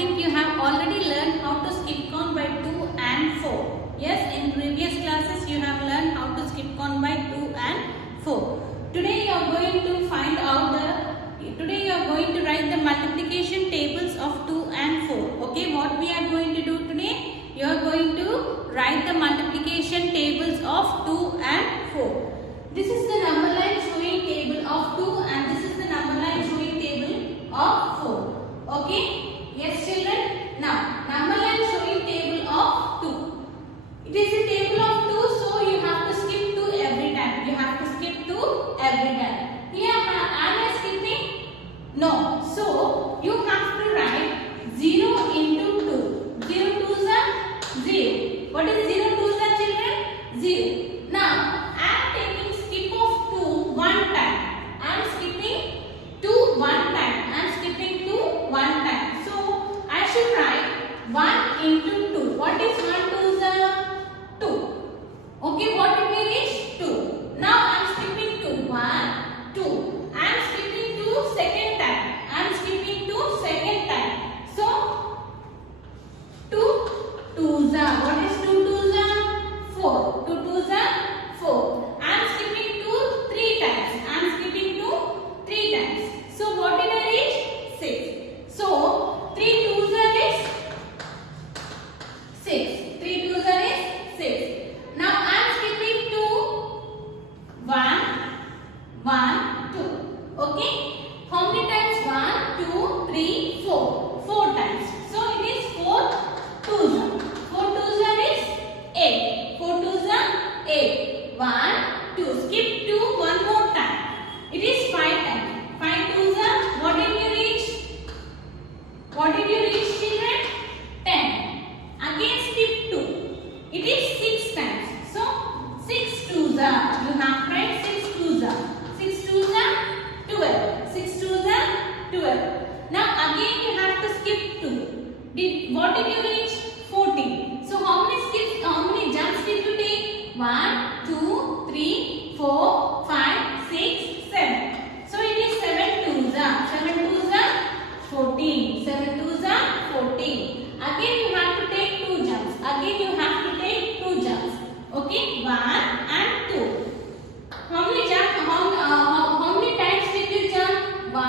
think you have already learned how to skip count by 2 and 4. Yes, in previous classes you have learned how to skip count by 2 and 4. Today you are going to find out today you are going to write the multiplication tables of 2 and 4. Okay, what we are going to do today? You are going to write the multiplication tables of 2 and 4. This is the number line showing table of 2 and this is the number line showing table of 4. Okay? Yes children. Now, number line showing table of 2. It is a table of 2, so you have to skip 2 every time. You have to skip 2 every time. Here, am I skipping? No. So, you have to write 0 into 2. 0 2s are 0. What is 0 2s are children? 0. Now, I am taking skip of 2 one time. I am skipping 2 one time. I am skipping 2 one time. So, I should write 1 into 2. What is 1 2s are 2. Okay, what did we reach? 2. Now, I am skipping 2. 1, 2. I am skipping 2 second time. I am skipping 2 second time. So, 2 2s are. What is 2 2s are? 4. 2 2s are 4. I am skipping 2 3 times. I am skipping 2 3 times. So, what did I reach? 6. So, 3 2s are is 6. 3 2s are is 6. Now, I am skipping 2 1 1 2. Okay? How many times? 1 2 3 4. 4 times. So, it is 4 2s are. 4 2s are is 8. 4 2s are 8. 1 2. Skip 2 one more time. It is 5 times. 5 2s are. What did you reach? What did you reach children? 10. Again skip 2. It is 6 times. So 6 2s are. You have to write 6 2s are. 6 2s are 12. 6 2s are 12. Now again you have to skip 2. What did you reach? 14. So how many jumps did you take? 1, 2, 3, 4, 5, 6, 7. So it is 7 2s are. 7 2s are 14. 7 2s are 14. Again you have to take 2 jumps. Again you have to take 2 jumps. Okay, 1 and 2. How many times did you jump? 1,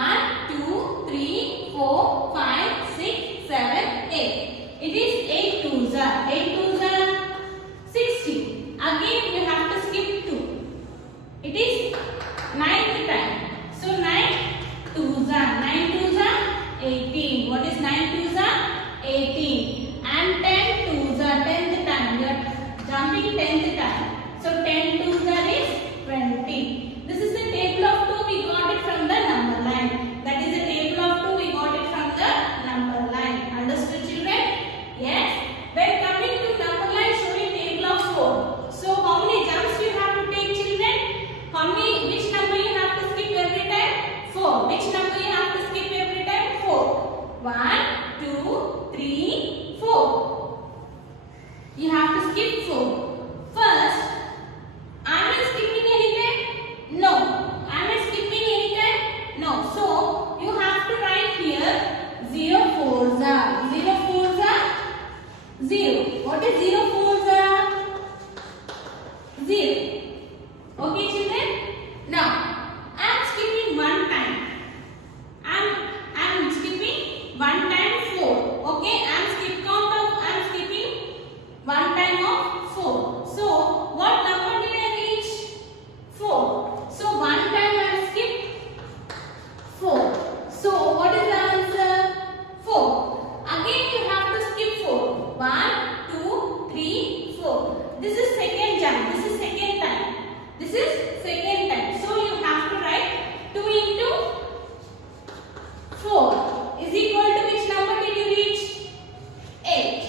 2, 3, 4, 5, 6, 7, 8. It is 8 2s are. 8 2s are 60. Again you have to skip 2. It is 9th time. So 9 2s are. 9 2s are 18. What is 9 2s are? 18. And 10 2s are. 10th time. You are jumping 10th time. So 10 2s are is 20. This is the table of 2. We got it from the number line. That is the table of 2. We got it from the number line. Understood children? Yes. When coming to number line showing table of 4. So how many jumps you have to take children? Which number you have to skip every time? 4. Which number you have to skip every time? 4. 1, 2, 3, 4. You have to skip 4. First, am I skipping any time? No. Am I skipping any time? No. So, you have to write here 0 4s are. 0 4s are 0. What is 0 4s are? 0. Okay children? Now, I am skipping one time. I am skipping one time 4. Okay, I am skipping one time of 4. So, what number did I reach? 4. So, one time I skip 4. So, what is the answer? 4. Again you have to skip 4. 1, 2, 3, 4. This is second jump. This is second time. This is second time. So, you have to write 2 into 4 is equal to which number did you reach? 8.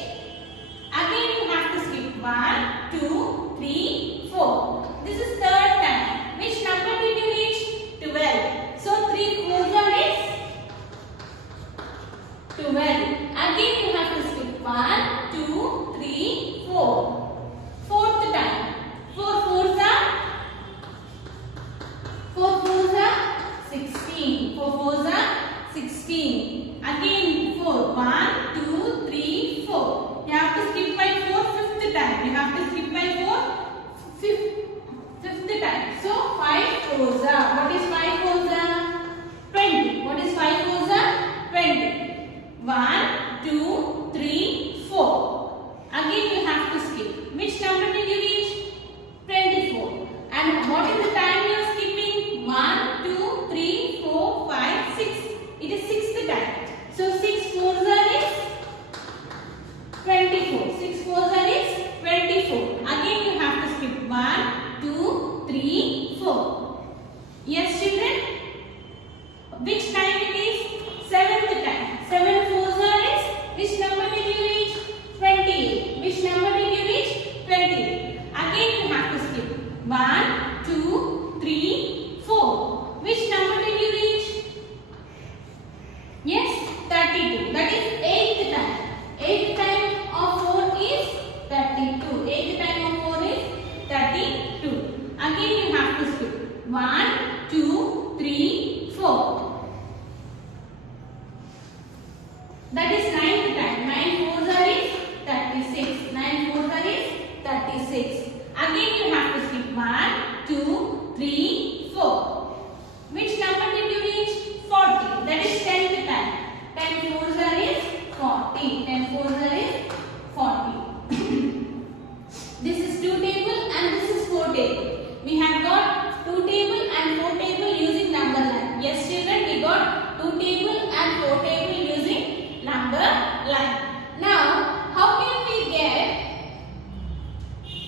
Again you have to skip 1, 2, 3, 4. This is third time. Which number did you reach? 12. So 3 4s are is 12. Again you have to skip 1, 2, 3, 4. Fourth time. 4 4s are 16. 4 4s are 16. Again 4. 1, 2, 3, 4. You have to skip by 4 fifth time. You have to skip by 4 fifth time. So 5 fours are. What is 5 fours are? 20. What is 5 fours are? 20. 1, 2, 3, 4. Again you have to skip. Which number did you reach? 24. And what is the time you are skipping? 1, 2, 3, 4, 5, 6. It is sixth time. So 6 fours are is 24. 6 fours are is 24. Again you have to skip 1, 2, 3, 4. Yes children? Which time it is? Seventh time. 7 fours are is, which number did you reach? 28. Which number did you reach? 28. Again you have to skip 1, 2, 3, 4. Which number did you reach? Yes, 32. That is 8th time. 8th time of 4 is 32. 8th time of 4 is 32. Again you have to skip 1, 2, 3, 4. That is 9th time. 9 fours are is 36. 9 fours are is 36. Again you have to skip 1, 2, 3, 4. Which number did you reach? 40. That is 10th time. 10 fours are is 40. 10 fours are is 40. This is 2 table and this is 4 table. We have got 2 table and 4 table using number line. Yes children, we got 2 table and 4 table using number line. Now, how can we get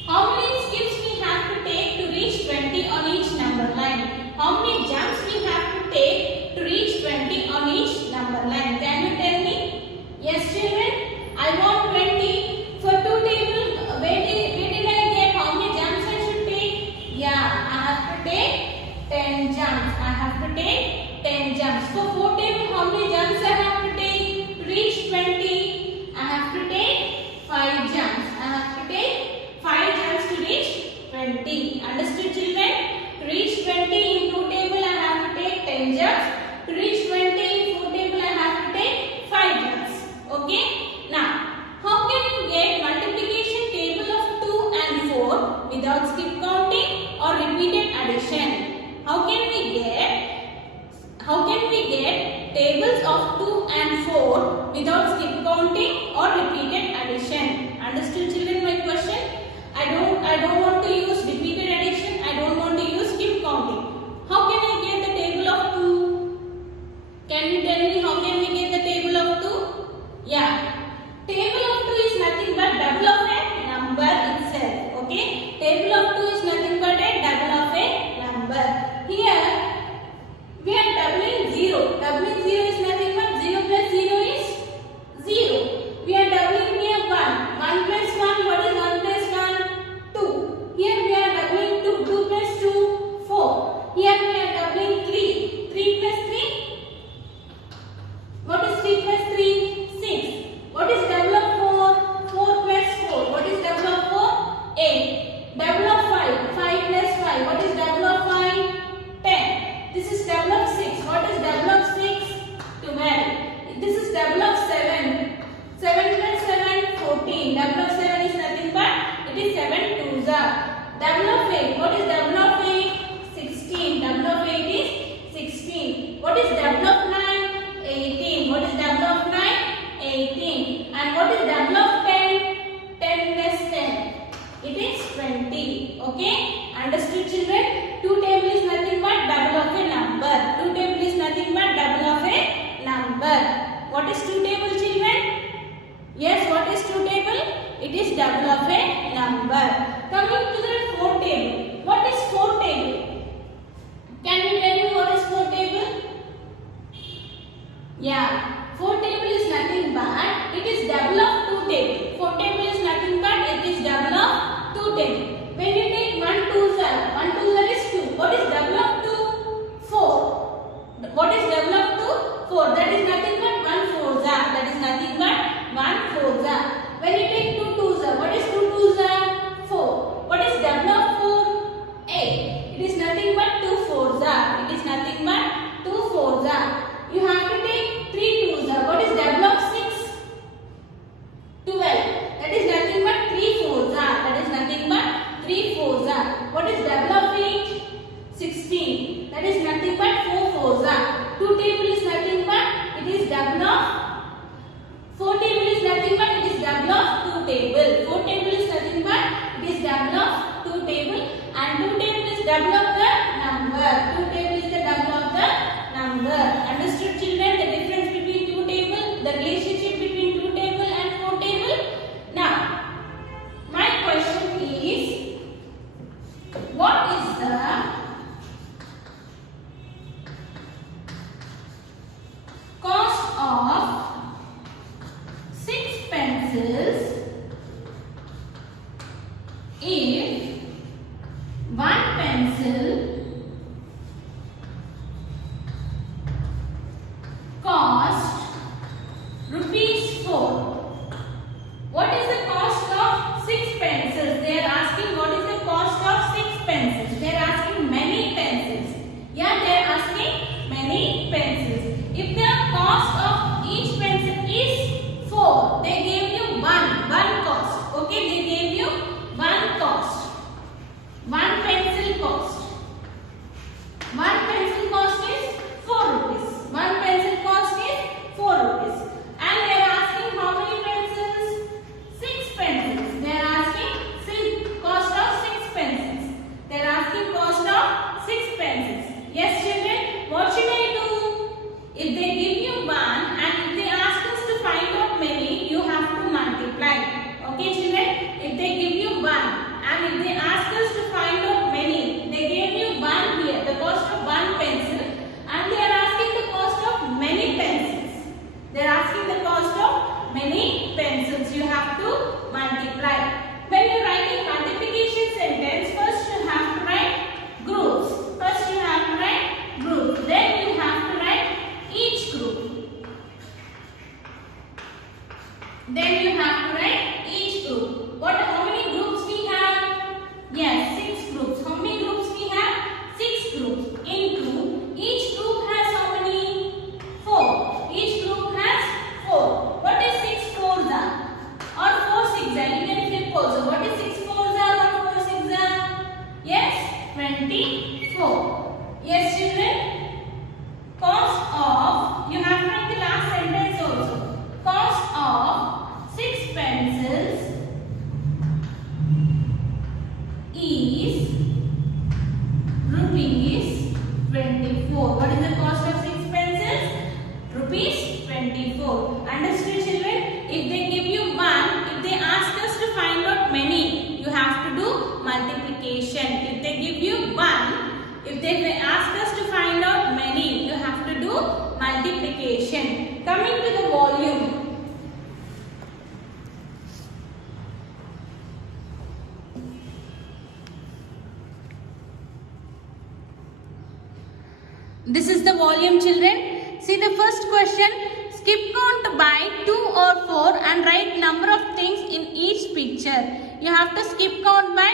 how many skips we have to take to reach 20 on each number line? How many jumps we have to take to reach 20 on each number line? Can you tell me? Yes children, I want 20. For 2 table, where did I get? How many jumps I should take? Yeah, I have to take 10 jumps. I have to take 10 jumps. For 4 table, how many jumps I have to take to reach 20? I have to take 5 jumps. I have to take 5 jumps to reach 20. Understood children? To reach 20 in 2 table, I have to take 10 jumps. To reach 20 in 4 table, I have to take 5 jumps. Okay? Now, how can you get multiplication table of 2 and 4 without skip counting or repeated addition? How can we get tables of 2 and 4 without skip counting or repeated addition? Understood children my question? I don't want to use repeated addition. I don't want to use skip counting. How can I get the table of 2? Can you tell me how can we get the table of 2? Yeah. Table of 2 is nothing but double of a number itself. Okay. Table of 2 is nothing but a double of a number. Here we are doubling 0. Doubling 0 is nothing but 0 plus 0 is 0. We are doubling here 1. 1 plus 1. What is 1 plus 1? 2. Here we are doubling 2. 2 plus 2, 4. Here we are doubling 3. 3 plus 3? What is 3 plus 3? 6. What is double of 4? 4 plus 4. What is double of 4? 8. Double of 5. 5 plus 5. What is double of 5? 10. This is double of 6. What is double of 6? 16. That is nothing but 4 fours are. 2 table is nothing but it is double of 4 table is nothing but it is double of 2 table. 4 table is nothing but it is double of 2 table, and 2 table is double of the number. 2 table is the double of the number. Understood children the difference between 2 table, the relationship between 2 table and 4 table? Now, my question is, what is the cost of 6 pencils if 1 pencil cost rupees 4? What is the cost of 6 pencils? They are asking what is the cost of 6 pencils. They are asking many pencils. Yeah, they are asking many pencils. If the cost of each pencil is 4, they gave you one cost. Okay, they gave you one cost. 1 pencil cost. 1 pencil cost is 4 rupees. 1 pencil cost is 4 rupees. And they are asking how many pencils? 6 pencils. They are asking cost of 6 pencils. They are asking cost of 6 pencils. Yes children, what should I do? If they give you 1 and if they ask us to find out many, you have to multiply. Okay children, if they give you 1 and if they ask us to find out many, they gave you 1 here, the cost of 1 pencil, and they are asking the cost of many pencils. They are asking the cost of many pencils. You have to multiply. When you write a multiplication sentence, first you have to write groups. First you have to write groups. Then you have to write each group. Then you have to write each group. How many groups we have? Yes, 6 groups. How many groups we have? 6 groups. Into each group has how many? 4. Each group has 4. What is 6 fours are? Or 4 six are? You can flip also. What is 6 fours are or 4 six are? Yes, 24. Yes children? Cost of, you have to write the last sentence also. Cost of 6 pencils is rupees 24. What is the cost of 6 pencils? Rupees 24. Understood children? If they give you 1, if they ask us to find out many, you have to do multiplication. If they give you 1, if they ask us to find out many, you have to do multiplication. Coming to the volume. This is the volume children. See the first question. Skip count by 2 or 4 and write number of things in each picture. You have to skip count by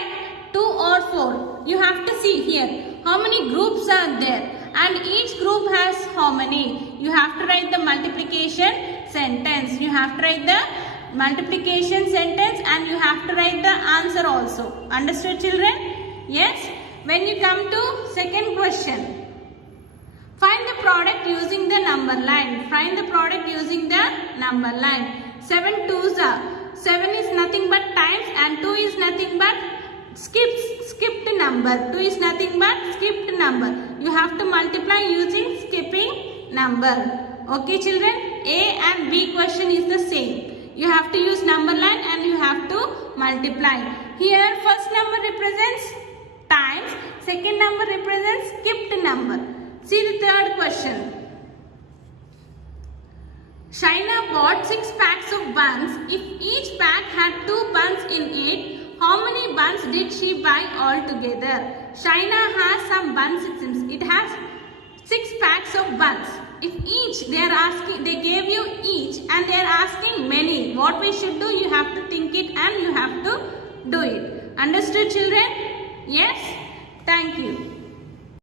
2 or 4. You have to see here how many groups are there and each group has how many. You have to write the multiplication sentence. You have to write the multiplication sentence and you have to write the answer also. Understood children? Yes. When you come to second question. Find the product using the number line. Find the product using the number line. 7 twos are. 7 is nothing but times and 2 is nothing but skipped number. 2 is nothing but skipped number. You have to multiply using skipping number. Okay children? A and B question is the same. You have to use number line and you have to multiply. Here first number represents times. Second number represents skipped number. See the third question. Shaina bought 6 packs of buns. If each pack had 2 buns in it, how many buns did she buy altogether? Shaina has some buns. It has 6 packs of buns. If each, they gave you each and they are asking many. What we should do, you have to think it and you have to do it. Understood children? Yes? Thank you.